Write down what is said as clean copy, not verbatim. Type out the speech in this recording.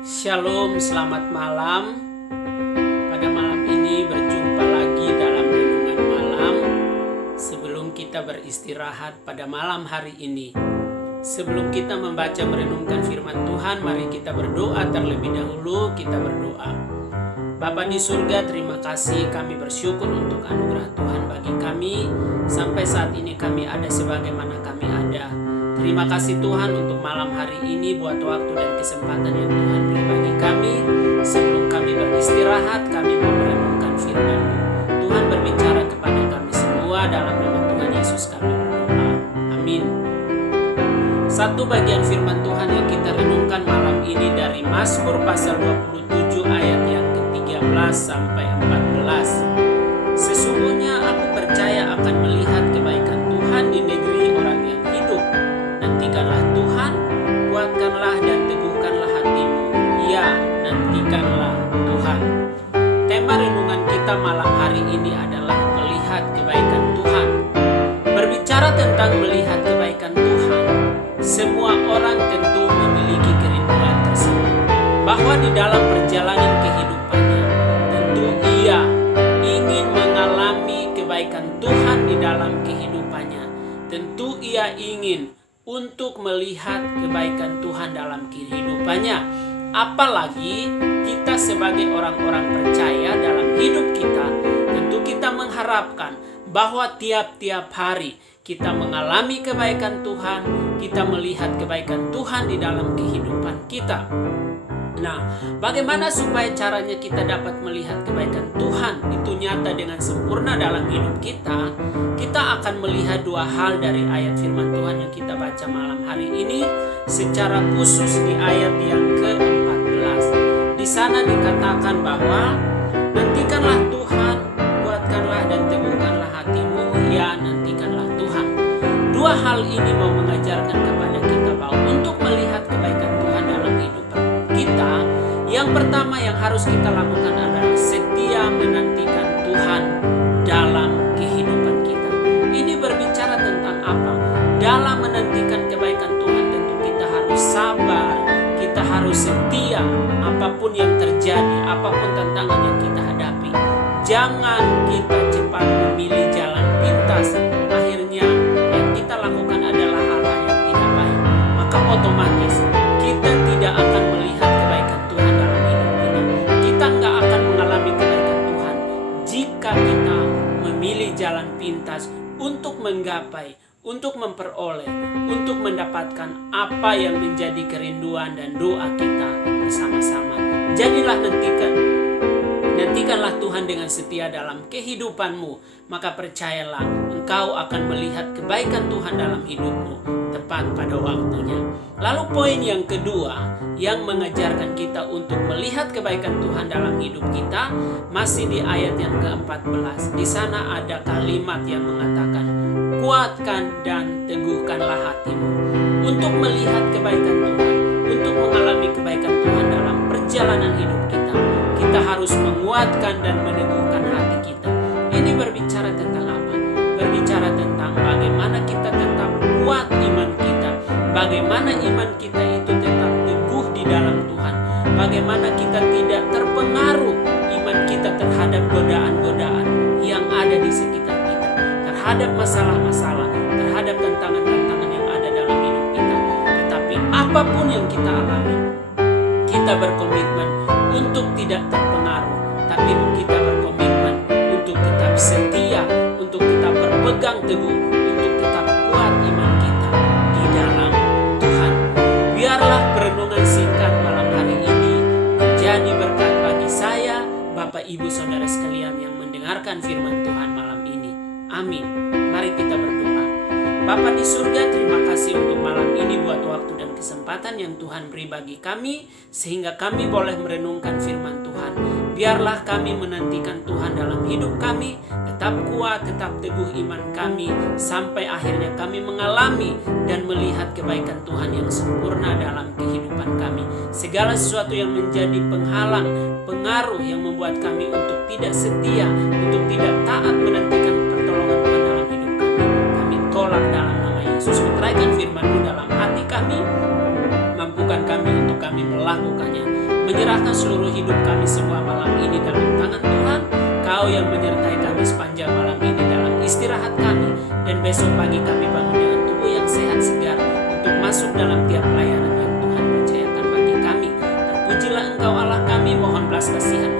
Shalom, selamat malam. Pada malam ini berjumpa lagi dalam renungan malam. Sebelum kita beristirahat pada malam hari ini, sebelum kita membaca merenungkan firman Tuhan, mari kita berdoa terlebih dahulu. Kita berdoa. Bapa di surga, terima kasih, kami bersyukur untuk anugerah Tuhan bagi kami. Sampai saat ini kami ada sebagaimana kami ada. Terima kasih Tuhan untuk malam hari ini, buat waktu dan kesempatan yang Tuhan beri bagi kami. Sebelum kami beristirahat, kami mau merenungkan firman-Mu. Tuhan berbicara kepada kami semua, dalam nama Tuhan Yesus kami berdoa. Amin. Satu bagian firman Tuhan yang kita renungkan malam ini dari Mazmur pasal 27 ayat yang ke-13 sampai 14. Sesungguhnya aku percaya akan melihat kebaikan Tuhan di negeri orang yang hidup. Nantikanlah Tuhan, kuatkanlah dan teguhkanlah hatimu. Ya, nantikanlah Tuhan. Tema renungan kita malam hari ini adalah melihat kebaikan Tuhan. Berbicara tentang melihat kebaikan Tuhan, semua orang tentu memiliki kerinduan tersebut. Bahwa di dalam perjalanan kehidupannya, tentu ia ingin mengalami kebaikan Tuhan di dalam kehidupannya. Tentu ia ingin untuk melihat kebaikan Tuhan dalam kehidupannya. Apalagi kita sebagai orang-orang percaya dalam hidup kita, tentu kita mengharapkan bahwa tiap-tiap hari kita mengalami kebaikan Tuhan, kita melihat kebaikan Tuhan di dalam kehidupan kita. Nah, bagaimana supaya caranya kita dapat melihat kebaikan Tuhan itu nyata dengan sempurna dalam hidup kita? Kita akan melihat dua hal dari ayat firman Tuhan yang kita baca malam hari ini, secara khusus di ayat yang ke-14. Di sana dikatakan bahwa nantikanlah Tuhan, kuatkanlah dan teguhkanlah hatimu, ya nantikanlah Tuhan. Dua hal ini mau mengajarkan kepada kita bahwa untuk melihat kebaikan Tuhan dalam hidup kita, yang pertama yang harus kita lakukan adalah setia menantikan Tuhan dalam kehidupan kita. Ini berbicara tentang apa? Dalam menantikan kebaikan Tuhan tentu kita harus sabar, kita harus setia apapun yang terjadi, apapun tantangan yang kita hadapi. Jangan kita cepat memilih jalan pintas, akhirnya yang kita lakukan adalah hal-hal yang tidak baik. Maka otomatis kita tidak akan melihat kebaikan Tuhan dalam hidup kita. Kita nggak akan mengalami kebaikan Tuhan jika kita memilih jalan pintas untuk menggapai, untuk memperoleh, untuk mendapatkan apa yang menjadi kerinduan dan doa kita bersama-sama. Jadilah nantikanlah Tuhan dengan setia dalam kehidupanmu, maka percayalah engkau akan melihat kebaikan Tuhan dalam hidupmu tepat pada waktunya. Lalu poin yang kedua yang mengajarkan kita untuk melihat kebaikan Tuhan dalam hidup kita masih di ayat yang ke-14. Di sana ada kalimat yang mengatakan, kuatkan dan teguhkanlah hatimu. Untuk melihat kebaikan Tuhan, untuk mengalami kebaikan Tuhan dalam perjalanan hidup kita, kita harus menguatkan dan meneguhkan hati kita. Ini berbicara tentang apa? Berbicara tentang bagaimana kita tetap kuat iman kita, bagaimana iman kita itu tetap teguh di dalam Tuhan, bagaimana kita tidak terpengaruh iman kita terhadap godaan-godaan yang ada di sekitar kita, terhadap masalah-masalah, terhadap tantangan-tantangan yang ada dalam hidup kita. Tetapi apapun yang kita alami, kita berkomitmen untuk tidak terpengaruh, tapi kita berkomitmen untuk tetap setia, untuk tetap berpegang teguh, untuk tetap kuat iman kita di dalam Tuhan. Biarlah perenungan singkat malam hari ini menjadi berkat bagi saya, Bapak Ibu Saudara sekalian yang mendengarkan firman Tuhan malam ini. Amin. Mari kita berdoa. Bapa di surga, terima kasih untuk malam ini buat waktu dan kesempatan yang Tuhan beri bagi kami, sehingga kami boleh merenungkan firman Tuhan. Biarlah kami menantikan Tuhan dalam hidup kami, tetap kuat, tetap teguh iman kami, sampai akhirnya kami mengalami dan melihat kebaikan Tuhan yang sempurna dalam kehidupan kami. Segala sesuatu yang menjadi penghalang, pengaruh yang membuat kami untuk tidak setia, untuk tidak taat menantikan pertolongan Tuhan dalam hidup kami tolak dalam nama Yesus. Meteraikan firman-Mu dalam hati kami, mampukan kami untuk kami melakukannya. menyerahkan seluruh hidup kami semua malam ini dalam tangan Tuhan. Kau yang menyertai kami sepanjang malam ini dalam istirahat kami, dan besok pagi kami bangun dengan tubuh yang sehat segar untuk masuk dalam tiap pelayanan yang Tuhan percayakan bagi kami. Terpujilah Engkau Allah kami, mohon belas kasihan